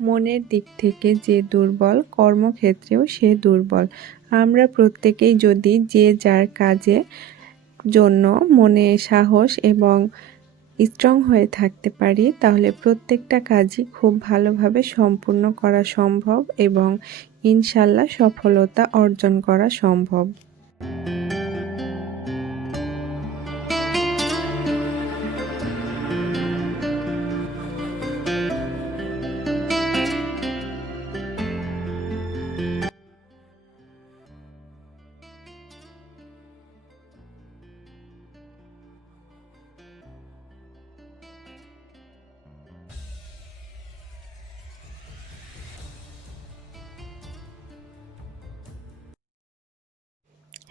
মনের দিক থেকে যে দুর্বল, কর্মক্ষেত্রেও সে দুর্বল। আমরা প্রত্যেকেই যদি যে যার কাজে জন্য মনে সাহস এবং স্ট্রং হয়ে থাকতে পারি, তাহলে প্রত্যেকটা কাজই খুব ভালোভাবে সম্পূর্ণ করা সম্ভব এবং ইনশাল্লাহ সফলতা অর্জন করা সম্ভব।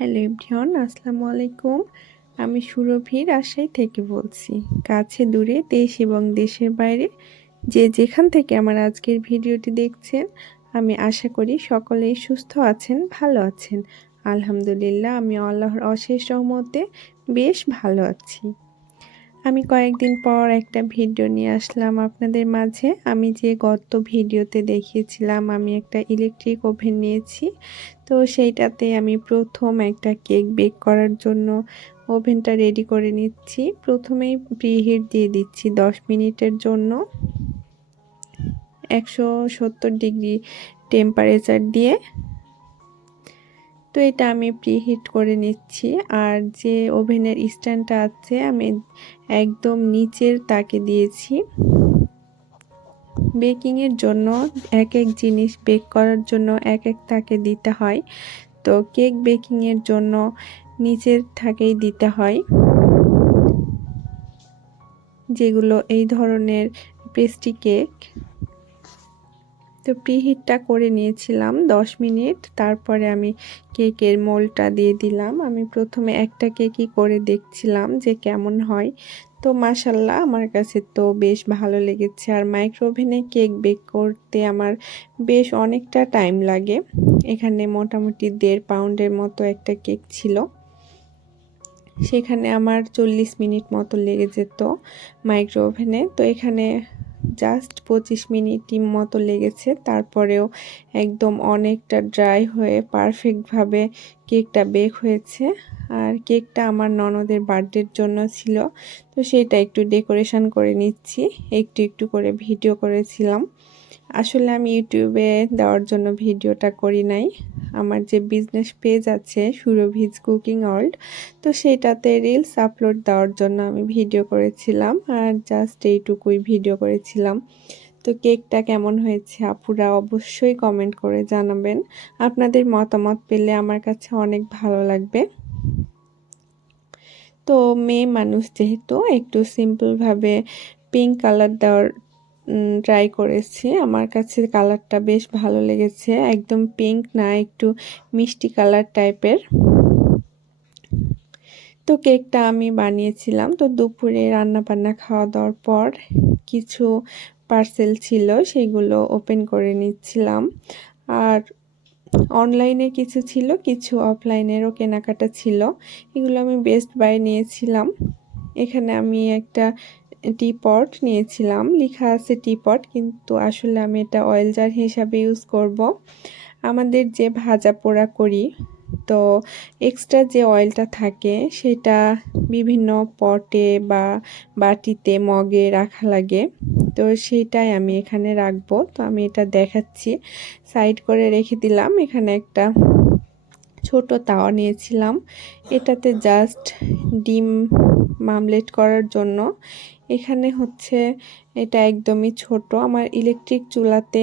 হ্যালো এভরিওয়ান, আসসালামু আলাইকুম। আমি সুরভি রাজশাহী থেকে বলছি। কাছে দূরে দেশ এবং দেশের বাইরে যে যেখান থেকে আমার আজকের ভিডিওটি দেখছেন, আমি আশা করি সকলেই সুস্থ আছেন, ভালো আছেন। আলহামদুলিল্লাহ, আমি আল্লাহর অশেষ রহমতে বেশ ভালো আছি। আমি কয়েকদিন পর একটা ভিডিও নিয়ে আসলাম আপনাদের মাঝে। আমি যে গত ভিডিওতে দেখিয়েছিলাম, আমি একটা ইলেকট্রিক ওভেন নিয়েছি। তো সেইটাতে আমি প্রথম একটা কেক বেক করার জন্য ওভেনটা রেডি করে নিচ্ছি। প্রথমেই প্রিহিট দিয়ে দিচ্ছি 10 মিনিটের জন্য। একশো সত্তর ডিগ্রি টেম্পারেচার দিয়ে। তো এটা আমি প্রিহিট করে নিচ্ছি। আর যে ওভেনের স্ট্যান্ডটা আছে, আমি একদম নিচের তাকে দিয়েছি। বেকিংয়ের জন্য এক এক জিনিস বেক করার জন্য এক এক তাকে দিতে হয়। তো কেক বেকিংয়ের জন্য নিচের থাকেই দিতে হয়। যেগুলো এই ধরনের পেস্ট্রি কেক তো প্রিহিটটা করে নিয়েছিলাম 10 মিনিট। তারপরে আমি কেকের মোলটা দিয়ে দিলাম। আমি প্রথমে একটা কেকই করে দেখছিলাম যে কেমন হয়। তো মাসাল্লাহ আমার কাছে তো বেশ ভালো লেগেছে। আর মাইক্রোওভেনে কেক বেক করতে আমার বেশ অনেকটা টাইম লাগে। এখানে মোটামুটি দেড় পাউন্ডের মতো একটা কেক ছিল। সেখানে আমার চল্লিশ মিনিট মতো লেগে যেত মাইক্রো ওভেনে তো এখানে জাস্ট পঁচিশ মিনিট মতো লেগেছে। তারপরেও একদম অনেকটা ড্রাই হয়ে পারফেক্টভাবে কেকটা বেক হয়েছে। আর কেকটা আমার ননদের বার্থডের জন্য ছিল, তো সেটা একটু ডেকোরেশন করে নিচ্ছি। একটু একটু করে ভিডিও করেছিলাম। আসলে আমি ইউটিউবে দেওয়ার জন্য ভিডিওটা করি নাই। আমার যে বিজনেস পেজ আছে, সুরভিজ কুকিং ওয়ার্ল্ড, তো সেইটাতে রিলস আপলোড দেওয়ার জন্য আমি ভিডিও করেছিলাম আর জাস্ট এইটুকুই ভিডিও করেছিলাম। তো কেকটা কেমন হয়েছে আপুরা অবশ্যই কমেন্ট করে জানাবেন। আপনাদের মতামত পেলে আমার কাছে অনেক ভালো লাগবে। তো মেয়ে মানুষ যেহেতু, একটু সিম্পলভাবে পিঙ্ক কালার দেওয়ার ট্রাই করেছি। আমার কাছে কালারটা বেশ ভালো লেগেছে। একদম পিঙ্ক না, একটু মিষ্টি কালার টাইপের তো কেকটা আমি বানিয়েছিলাম। তো দুপুরে রান্না বান্না খাওয়া দাওয়ার পর কিছু পার্সেল ছিল, সেগুলো ওপেন করে নিচ্ছিলাম। আর অনলাইনে কিছু ছিল, কিছু অফলাইনেরও কেনাকাটা ছিল। এগুলো আমি বেস্ট বাই নিয়েছিলাম। এখানে আমি একটা টিপট নিয়েছিলাম। লেখা আছে টিপট কিন্তু আসলে আমি এটা অয়েল জার হিসাবে ইউজ করব। আমাদের যে ভাজা পোড়া করি, তো এক্সট্রা যে অয়েলটা থাকে, সেটা বিভিন্ন পটে বা বাটিতে মগে রাখা লাগে। তো সেইটাই আমি এখানে রাখব। তো আমি এটা দেখাচ্ছি। সাইড করে রেখে দিলাম। এখানে একটা ছোট তাওয়া নিয়েছিলাম। এটাতে জাস্ট ডিম মামলেট করার জন্য। এখানে হচ্ছে এটা একদমই ছোট। আমার ইলেকট্রিক চুলাতে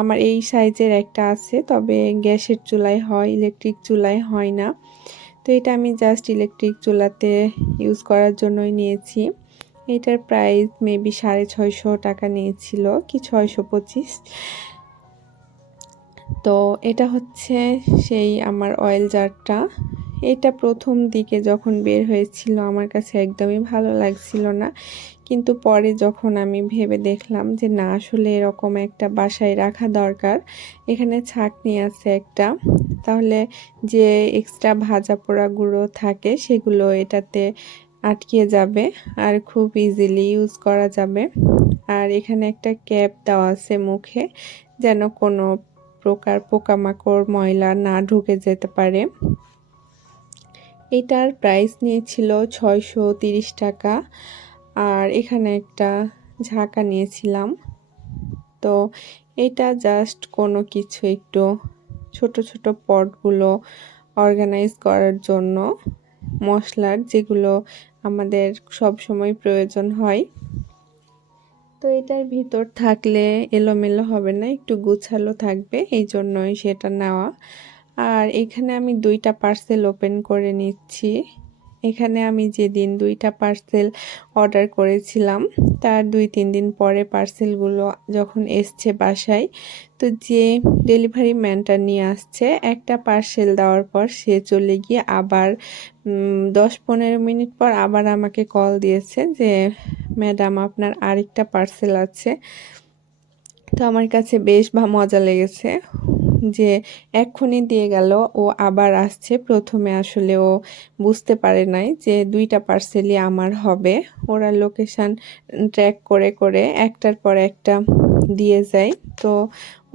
আমার এই সাইজের একটা আছে, তবে গ্যাসের চুলায় হয় ইলেকট্রিক চুলায় হয় না। তো এটা আমি জাস্ট ইলেকট্রিক চুলাতে ইউজ করার জন্যই নিয়েছি। এটার প্রাইস মেবি সাড়ে ছয়শো টাকা নিয়েছিল, কি ছয়শো পঁচিশ। তো এটা হচ্ছে সেই আমার অয়েল জারটা এটা প্রথম দিকে যখন বের হয়েছিল আমার কাছে একদমই ভালো লাগছিল না। কিন্তু পরে যখন আমি ভেবে দেখলাম যে না, আসলে এরকম একটা বাসায় রাখা দরকার, এখানে ছাকনি আছে একটা, তাহলে যে এক্সট্রা ভাজা পোড়াগুলো থাকে সেগুলো এটাতে আটকে যাবে আর খুব ইজিলি ইউজ করা যাবে। আর এখানে একটা ক্যাপ দেওয়া আছে মুখে, যেন কোনো প্রকার পোকামাকড়, ময়লা না ঢুকে যেতে পারে। এটার প্রাইস নিয়েছিল ছয়শো টাকা। আর এখানে একটা ঝাঁকা নিয়েছিলাম। তো এটা জাস্ট কোনো কিছু একটু ছোট ছোট পটগুলো অর্গানাইজ করার জন্য মশলার যেগুলো আমাদের সব সময় প্রয়োজন হয়। তো এটার ভিতর থাকলে এলোমেলো হবে না, একটু গুছালো থাকবে, এই জন্যই সেটা নেওয়া। আর এখানে আমি দুইটা পার্সেল ওপেন করে নিচ্ছি। এখানে আমি যেদিন দুইটা পার্সেল অর্ডার করেছিলাম, তার দুই, তিন দিন পরে পার্সেলগুলো যখন এসছে বাসায়, তো যে ডেলিভারি ম্যানটা নিয়ে আসছে, একটা পার্সেল দেওয়ার পর সে চলে গিয়ে আবার দশ, পনেরো মিনিট পর আবার আমাকে কল দিয়েছে যে ম্যাডাম, আপনার আরেকটা পার্সেল আছে। তো আমার কাছে বেশ বা মজা লেগেছে যে এক্ষুনি দিয়ে গেল, ও আবার আসছে। প্রথমে আসলে ও বুঝতে পারে নাই যে দুইটা পার্সেলই আমার হবে। ওরা লোকেশান ট্র্যাক করে করে একটার পর একটা দিয়ে যায়। তো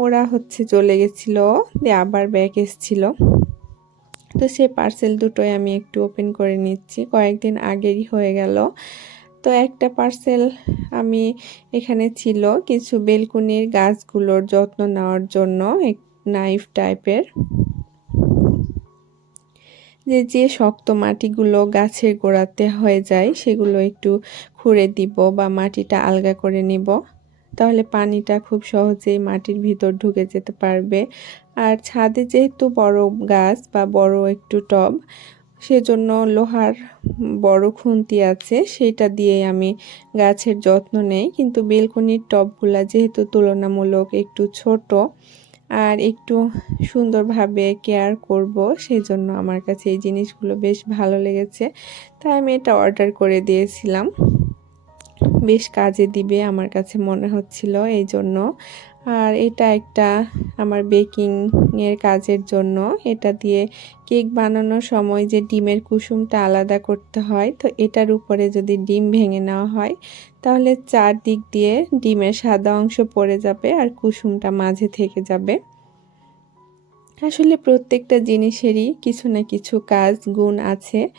ওরা হচ্ছে চলে গেছিল, দিয়ে আবার ব্যাগ এসছিল। তো সে পার্সেল দুটোই আমি একটু ওপেন করে নিচ্ছি। কয়েকদিন আগেরই হয়ে গেল। তো একটা পার্সেল আমি এখানে ছিল কিছু বেলকুনির গাছগুলোর যত্ন নেওয়ার জন্য এক নাইফ টাইপের যে যে শক্ত মাটিগুলো গাছের গোড়াতে হয়ে যায় সেগুলো একটু খুঁড়ে দিব বা মাটিটা আলগা করে নিব। তাহলে পানিটা খুব সহজেই মাটির ভিতর ঢুকে যেতে পারবে। আর ছাদে যেহেতু বড় গাছ বা বড় একটু টব সেজন্য লোহার বড় খুন্তি আছে সেটা দিয়ে আমি গাছের যত্ন নেই। কিন্তু বেলকনির টবগুলা যেহেতু তুলনামূলক একটু ছোট আর একটু সুন্দরভাবে কেয়ার করব সেই জন্য আমার কাছে এই জিনিসগুলো বেশ ভালো লেগেছে। তাই আমি এটা অর্ডার করে দিয়েছিলাম। বেশ কাজে দিবে আমার কাছে মনে হচ্ছিল এই জন্য আর এটা একটা আমার বেকিং এর কাজের জন্য। এটা দিয়ে কেক বানানোর সময় যে ডিমের কুসুমটা আলাদা করতে হয়, তো এটার উপরে যদি ডিম ভেঙে নেওয়া হয়, তাহলে চারদিক দিয়ে ডিমের সাদা অংশ পড়ে যাবে আর কুসুমটা মাঝে থেকে যাবে। আসলে প্রত্যেকটা জিনিসেরই কিছু না কিছু কাজ, গুণ আছে।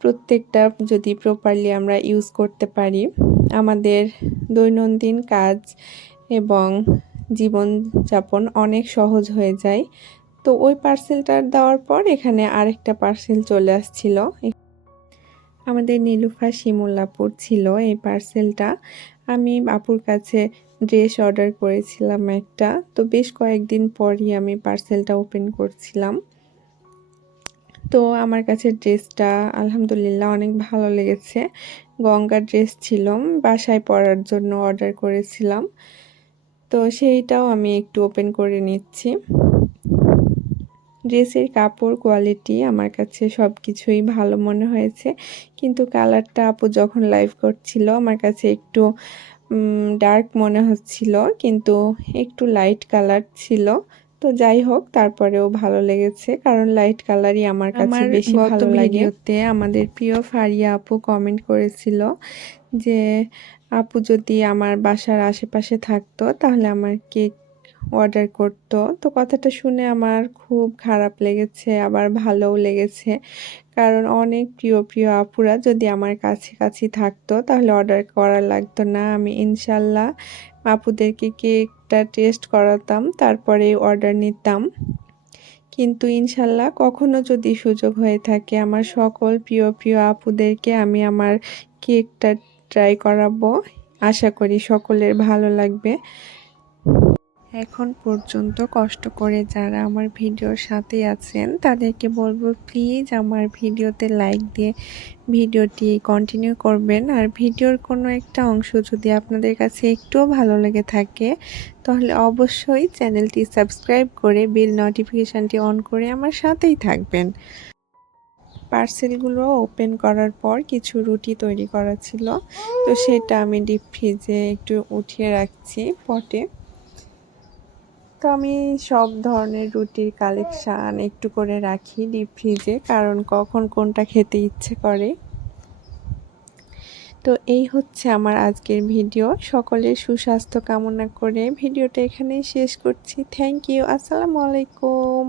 প্রত্যেকটা যদি প্রপারলি আমরা ইউজ করতে পারি, আমাদের দৈনন্দিন কাজ এবং জীবনযাপন অনেক সহজ হয়ে যায়। তো ওই পার্সেলটা দেওয়ার পর এখানে আরেকটা পার্সেল চলে আসছিল। আমাদের নীলুফা শিমুল্লাপুর ছিল এই পার্সেলটা আমি আপুর কাছে ড্রেস অর্ডার করেছিলাম একটা। তো বেশ কয়েকদিন পরই আমি পার্সেলটা ওপেন করছিলাম। তো আমার কাছে ড্রেসটা আলহামদুলিল্লাহ অনেক ভালো লেগেছে। গঙ্গার ড্রেস ছিল, বাসায় পরার জন্য অর্ডার করেছিলাম। তো সেইটাও আমি একটু ওপেন করে নিচ্ছি। ড্রেসের কাপড় কোয়ালিটি আমার কাছে সব কিছুই ভালো মনে হয়েছে। কিন্তু কালারটা আপু যখন লাইভ করছিল আমার কাছে একটু ডার্ক মনে হচ্ছিল। কিন্তু একটু লাইট কালার ছিল। তো যাই হোক তারপরেও ভালো লেগেছে। কারণ লাইট কালারই আমার কাছে বেশি ভালো লাগে। আমাদের প্রিয় ফারিয়া আপু কমেন্ট করেছিল যে আপু যদি আমার বাসার আশেপাশে থাকতো, তাহলে আমার কেক অর্ডার করতো। তো কথাটা শুনে আমার খুব খারাপ লেগেছে, আবার ভালোও লেগেছে। কারণ অনেক প্রিয় প্রিয় আপুরা যদি আমার কাছে কাছে থাকতো, তাহলে অর্ডার করা লাগতো না। আমি ইনশাল্লাহ আপুদেরকে কেকটা টেস্ট করাতাম, তারপরে অর্ডার নিতাম। কিন্তু ইনশাল্লাহ কখনো যদি সুযোগ হয়ে থাকে, আমার সকল প্রিয় প্রিয় আপুদেরকে আমি আমার কেকটা ট্রাই করাবো। আশা করি সকলের ভালো লাগবে। এখন পর্যন্ত কষ্ট করে যারা আমার ভিডিওর সাথে আছেন, তাদেরকে বলব প্লিজ আমার ভিডিওতে লাইক দিয়ে ভিডিওটি কন্টিনিউ করবেন। আর ভিডিওর কোনো একটা অংশ যদি আপনাদের কাছে একটুও ভালো লেগে থাকে, তাহলে অবশ্যই চ্যানেলটি সাবস্ক্রাইব করে বিল নোটিফিকেশানটি অন করে আমার সাথেই থাকবেন। পার্সেলগুলো ওপেন করার পর কিছু রুটি তৈরি করা ছিল। তো সেটা আমি ডিপ ফ্রিজে একটু উঠিয়ে রাখছি পটে। তো আমি সব ধরনের রুটির কালেকশান একটু করে রাখি ডিপ ফ্রিজে কারণ কখন কোনটা খেতে ইচ্ছে করে। তো এই হচ্ছে আমার আজকের ভিডিও সকলের সুস্বাস্থ্য কামনা করে ভিডিওটা এখানেই শেষ করছি। থ্যাংক ইউ আসসালামু আলাইকুম।